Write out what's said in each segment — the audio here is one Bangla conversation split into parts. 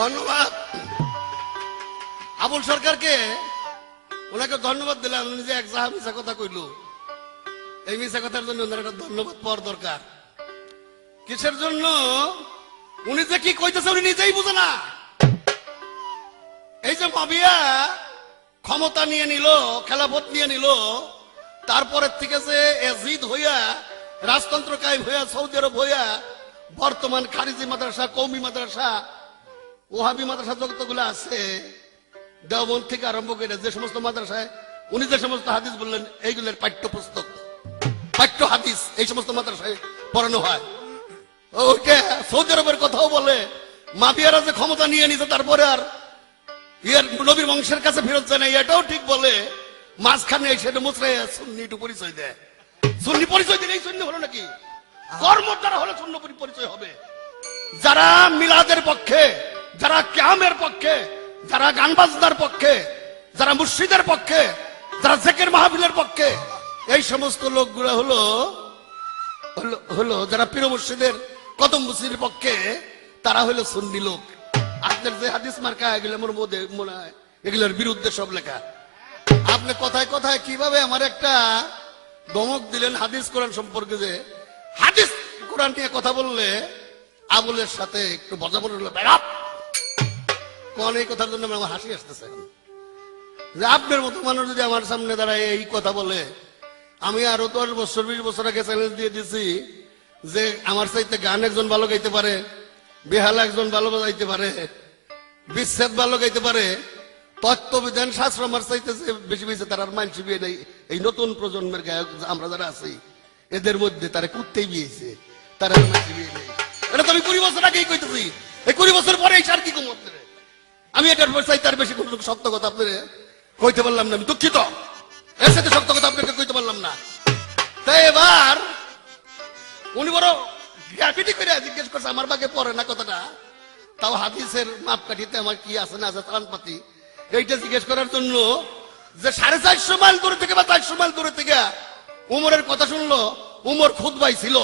ধন্যবাদ আবুল সরকারকে, ওনাকে ধন্যবাদ দিলাম। উনি যে এক জাহা মিশা কথা কইল, এই মিশা কথার জন্য ওনার একটা ধন্যবাদ পাওয়ার দরকার। কিসের জন্য? উনি যে কি কইতেছে উনি নিজেই বুঝে না। এই যে মাবিয়া ক্ষমতা নিয়ে নিল, খেলাফত নিয়ে নিল, তারপরের থেকে যে এজিদ হইয়া রাজতন্ত্র কায়েম হইয়া সৌদি আরব হইয়া বর্তমান খারিজি মাদ্রাসা, কৌমি মাদ্রাসা, ওহাবি মাদ্রাসা যতগুলো আছে, দেওবন্দ থেকে আরম্ভ করে যে সমস্ত মাদ্রাসায় উনি যে সমস্ত হাদিস বললেন, এইগুলোর পাঠ্যপুস্তক, পাঠ্য হাদিস এই সমস্ত মাদ্রাসায় পড়ানো হয়। ওইটা সৌদি আরবের কথাও বলে। মাবিয়ারা যে ক্ষমতা নিয়ে নিছে তারপরে আর নবীর বংশের কাছে ফেরত যায় না, এটাও ঠিক বলে। মাঝখানে সেটা মুচড়ে সুন্নি একটু পরিচয় দেয়। সুন্নি পরিচয় দিলে এই সুন্নি হলো নাকি? কর্মর দ্বারা হলে শূন্য পরিচয় হবে। যারা মিলাদের পক্ষে, যারা কিয়ামের পক্ষে, যারা গান বাজনার পক্ষে, যারা মুর্শিদের পক্ষে, যারা জেকের মাহফিলের পক্ষে, এই সমস্ত লোকগুলো হলো হলো যারা পীর মুর্শিদের কদম মুসির পক্ষে, তারা হলো সুন্নি লোক। আপনার যে হাদিস মার্কা এগুলো মনে হয় এগুলোর বিরুদ্ধে সব লেখা। আপনি কথায় কথায় কিভাবে আমার একটা ধমক দিলেন হাদিস কোরআন সম্পর্কে, যে হাদিস কোরআন নিয়ে কথা বললে আবুলের সাথে একটু বজাবর হলো। কোন এই কথার জন্য আমার হাসি আসতেছে যে আপনার মতো মানুষ যদি আমার সামনে দাঁড়ায় এই কথা বলে। আমি আরো 10 বছর 20 বছর আগে চ্যালেঞ্জ দিয়ে দিছি যে আমার চাইতে গান একজন ভালো গাইতে পারে, বেহালা একজন ভালো বাজাইতে পারে, বিচ্ছেদ ভালো গাইতে পারে, তত্ত্ববিধান শাস্ত্র আমার চাইতে বেশি বেশি তার আর মানসি বিয়ে নেই। এই নতুন প্রজন্মের গায়ক আমরা যারা আছি এদের মধ্যে তারা কুত্তেই বিয়েছে, তারা মানসি বিয়ে নেই। এটা তো আমি 20 বছর আগেই কইতেছি। এই 20 বছর পরে এই সার কি কম আপনারা? আমি এটার চাইতে আর বেশি কোন সত্য কথা আপনারা কইতে পারলাম না, আমি দুঃখিত। এর সাথে সত্য কথা আপনাকে কইতে পারলাম না। তাই এবার উনি বড় গ্যাপিটি করে জিজ্ঞেস করছে আমার বাকে পড়ে না কথাটা, তাও হাদিসের মাপকাঠিতে আমার কি আছে না আছে ত্রাণপাতি, এইটা জিজ্ঞেস করার জন্য যে 450 মাইল দূরে থেকে বা 400 মাইল দূরে থেকে উমরের কথা শুনলো। উমর খুতবাই ছিল।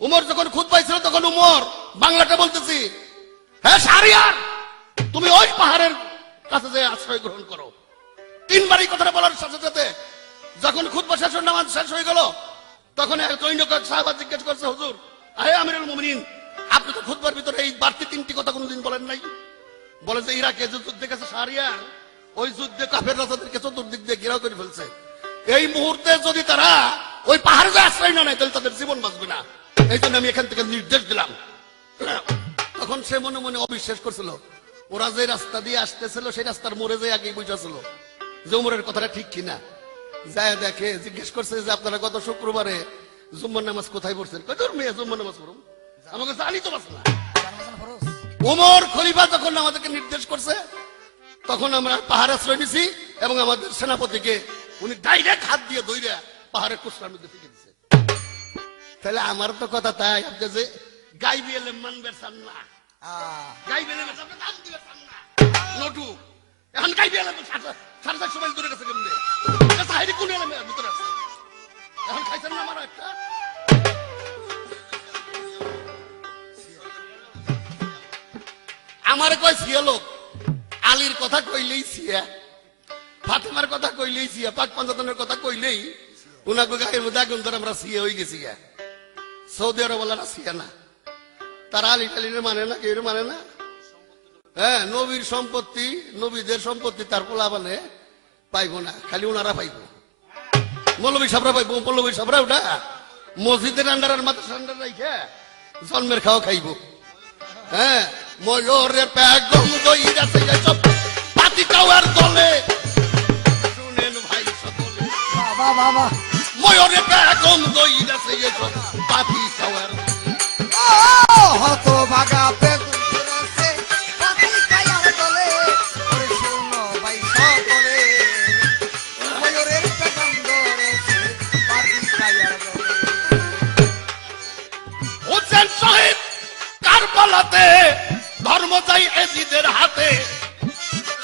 উমর যখন খুতবাই ছিল তখন উমর বাংলাটা বলতেছি, হ্যাঁ শাহরিয়ার, তুমি ওই পাহাড়ের কাছে যে আশ্রয় গ্রহণ করো। 3 বার এই কথাটা বলার সাথে সাথে যখন খুতবা শেষ নামাজ শেষ হয়ে গেল, তখন এক সাহাবা জিজ্ঞেস করছে, হুজুর আহে আমিরুল মুমিনিন, আপনি তো খুতবার ভিতরে এই বাড়তি 3টি কথা কোনোদিন বলেন নাই। বলে যে ইরাকে যে যুদ্ধে গেছে শাহরিয়ার, ওই যুদ্ধে কাফেররা তাদেরকে চতুর্দিক দিয়ে ঘেরাও করে ফেলছে। এই মুহূর্তে যদি তারা ওই পাহাড়ে যে আশ্রয় না নেয় তাহলে তাদের জীবন বাঁচবে না। এই জন্য আমি এখান থেকে নির্দেশ দিলাম। তখন সে মনে মনে অবিশ্বাস করছিল। ওরা যে রাস্তা দিয়ে আসতেছিল সেই রাস্তার মোড়ে যে আগেই বুঝাছিল যে উমরের কথাটা ঠিক কিনা। যায় দেখে, জিজ্ঞেস করছে যে আপনারা গত শুক্রবারে জুম্মার নামাজ কোথায় পড়ছেন? কত মেয়ে জুম্মার নামাজ পড়ুন, আমাকে জানি তো বাস না। উমর খলিফা যখন আমাদেরকে নির্দেশ করছে তখন আমরা পাহাড় আশ্রয় নিছি এবং আমাদের সেনাপতিকে উনি ডাইরেক্ট হাত দিয়ে দইরা পাহাড়ের কুসরার মধ্যে ফিকে দিচ্ছে। তাহলে আমার তো কথা তাই, আপনি যে গাইবি এলে মানবে চান না, গাইবি এলে দাম দিবে চান না নটু, এখন গাইবি এলে 450 মাইল দূরে গেছে কেমনে? সাহেরি কোন এলে ভিতরে আছে, এখন খাইছেন না আমার একটা। আমার কয় সিয়া লোক, আলীর কথা কইলেই সিয়া, ফাতেমার কথা কইলেই সিয়া, পাক পাঞ্জাতনের কথা কইলেই উনাকে গায়ের মধ্যে আগুন ধরে আমরা সিয়া হয়ে গেছি। সৌদি আরব বলারা সিয়া না, তারা আলী টালিনের মানে না, কেউ মানে না। হ্যাঁ, নবীর সম্পত্তি, নবীদের সম্পত্তি তার পোলা মানে পাইব না, খালি ওনারা পাইব, মৌলবী সাবরা পাইব। মৌলবী সাবরা ওটা মসজিদের আন্ডার আর মাদ্রাসার আন্ডার রাইখে জন্মের খাওয়া খাইব। হ্যাঁ, ময়ূরের প্যাগম দইরা থেকে সব পাতি কাওয়ার দলে, শুনেন ভাই সকলে, বাবা বাবা, ময়ূরের প্যাগম দইরা থেকে সব পাতি কাওয়ার হত ভাগা প্যাগম করেছে পাতি কাওয়ার দলে, ওরে শুনো ভাই সকলে, ময়ূরের প্যাগম ধরেছে পাতি কাওয়ার দলে। হোসেন সাহেব কারবালাতে ধর্ম চাই এজিদের হাতে,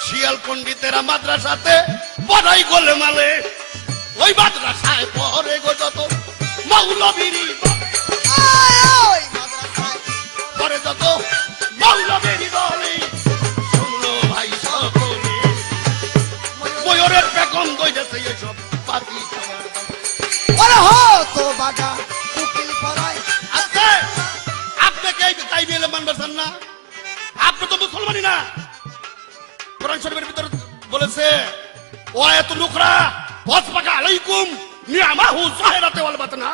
শিয়াল পণ্ডিতেরা মাদ্রাসাতে পড়াই গোলে মালে, ওই মাদ্রাসায় পড়ে গো যত মৌলবীরি পড়ে যত মৌলবীরি বলে, বাগা উকিল করায় আছে আপনাকে এই তাই বিলে মানবেন না, আপনি তো মুসলমানই না। কোরআন শরীফের ভিতরে বলেছে ওয়ায়াতু নুকরা ওয়াসবাকা আলাইকুম নিয়ামাহু যাহিরাতে ওয়াল বাতনা।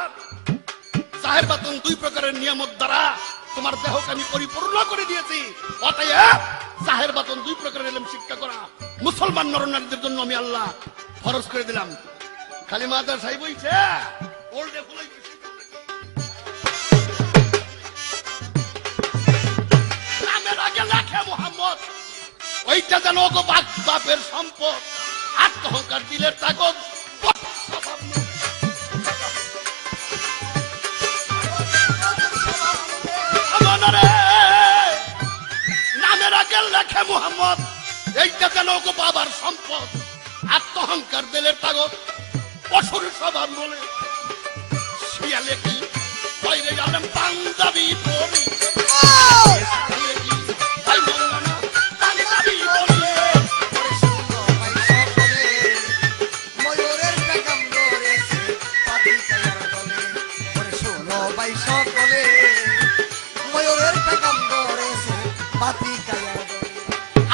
জাহির বাতন দুই প্রকারের নিয়ামত দ্বারা তোমার দেহকে আমি পরিপূর্ণ করে দিয়েছি। অতএব জাহির বাতন দুই প্রকারের ইলম শিক্ষা করা মুসলমান নরনারীদের জন্য আমি আল্লাহ ফরজ করে দিলাম। খালি মাদার সাহেব বলছে ওল্ডে ফুলাই নামের আগে লেখে মুহাম্মদ, ওইটা যেন ওগো বাপের সম্পদ, আত্মহংকার দিলের তাগদ নামের আগে লেখে মুহাম্মদ, এইটা যেন ওগো বাবার সম্পদ, আত্মহংকার দিলের তাগদ অসুর স্বভাব বলে শিয়ালে কি বাইরে গেলাম পাঞ্জাবি পরি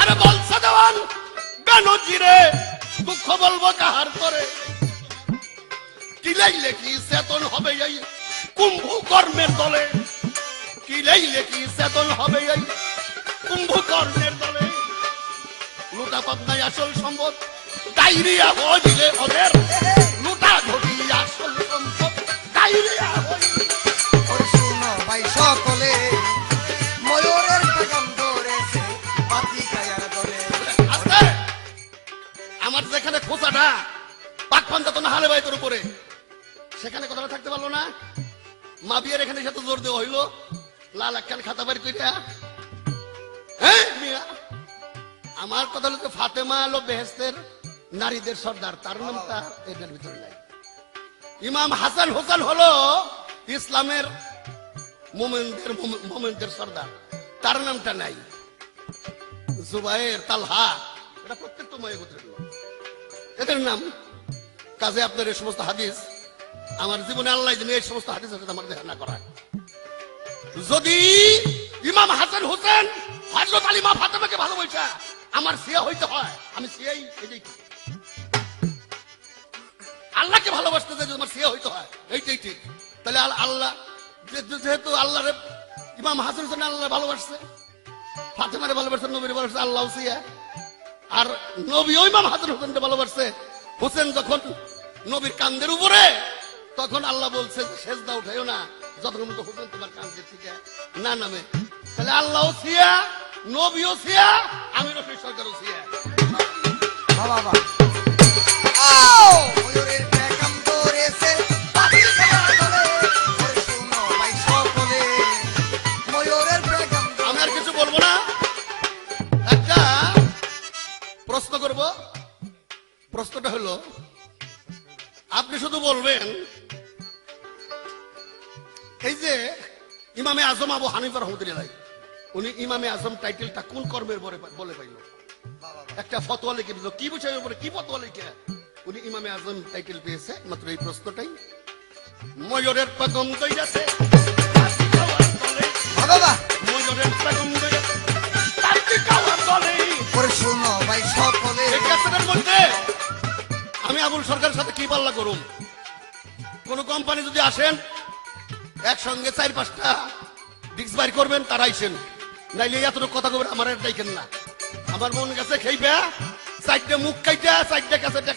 আরে বলছে দেওয়ান বেনজিরে দুঃখ বলবো কাহার করে, কিলাইলে কি চেতন হবে এই কুম্ভকর্ণের দলে, কিলাইলে কি চেতন হবে এই কুম্ভকর্ণের দলে। লুটা পাবনায় আসল সম্পদ, ডায়রিয়া হইলে ওদের লুটা ঘটি আসল সম্পদ, ডায়রিয়া হইলে শুনো ভাই সকলে ময়ূরের পেগাম ধরেছে পাতি কায়ার দলে। আস্তে আমার যেখানে খোঁচাটা পাকপান্তা তো না হালে বাইতের উপরে, সেখানে কথাটা থাকতে পারলো না। মা বিয়ের এখানে সাথে জোর দেওয়া হইলো, লাল একখান খাতা বাড়ি কইরা, হ্যাঁ মিয়া আমার কথা হলো ফাতেমা হলো বেহেশতের নারীদের সর্দার, তার নামটা এটার ভিতরে নাই। ইমাম হাসান হোসেন হলো ইসলামের মোমেনদের সর্দার, তার নামটা নাই। জুবায়ের তালহা এটা প্রত্যেক মায়ে গোত্রের লোক, এদের নাম। কাজে আপনার এই সমস্ত হাদিস আমার জীবনে আল্লাহ দিনে এই সমস্ত হাদিস আমার দেখা না করা। যদি ইমাম হাসান হোসেন হযরত আলী মা ফাতেমাকে ভালোবাসা আমার সিয়া হইতে হয়, আমি সিয়াই এটাই আল্লাহকে ভালোবাসতে চাই, আমার সিয়া হইতে হয়, এইটাই ঠিক। তাহলে আল্লাহ যেহেতু আল্লাহ ইমাম হাসান হোসেন আল্লাহ ভালোবাসছে, ফাতেমারে ভালোবাসছে, নবীর ভালোবাসছে, আল্লাহ সিয়া। আর নবী ওই ইমাম হাসান হোসেনকে ভালোবাসছে। হোসেন যখন নবীর কান্দের উপরে, তখন আল্লাহ বলছে সেজদা উঠাইও না যতক্ষণ তো হোসেন তোমার কান্দের থেকে না নামে। তাহলে আল্লাহ সিয়া, নবীও সিয়া, আমি রফিক সরকারও সিয়া। বাবা ময়ূরের পেগাম ধরেছে পাতি কায়ার দলে। শুনো ভাই সকলে ময়ূরের পেগাম। আমি আর কিছু বলবো না, একটা প্রশ্ন করব। প্রশ্নটা হলো আপনি শুধু বলবেন এই যে ইমামে আজম আবু হানিফা রহমতুল্লাহ, উনি ইমামে আজম টাইটেলটা কোন কর্মের বলে পাইল? একটা ফতোয়া লিখে দিল, কি বিষয়ের উপরে কি ফতোয়া লিখে উনি ইমামে আজম টাইটেল পেয়েছে? মাত্র এই প্রশ্নটাই। ময়ূরের পেগাম দইয়াছে বাবা ময়ূরের পেগাম দইয়াছে তাতে কাওয়ার দলে। পরে শুনো ভাই সকলে এই ক্যাসেটের মধ্যে আমি আবুল সরকারের সাথে কি পাল্লা করুম? কোন কোম্পানি যদি আসেন একসঙ্গে 4-5টা ডিস্ক বাইর করবেন, তারা আইসেন, নাইলে এতটুকু কথা কবেন আমার ডাইকেন না। আমার মন গেছে খেইবে 4টে মুখ কাইটা 4টে ক্যাসেট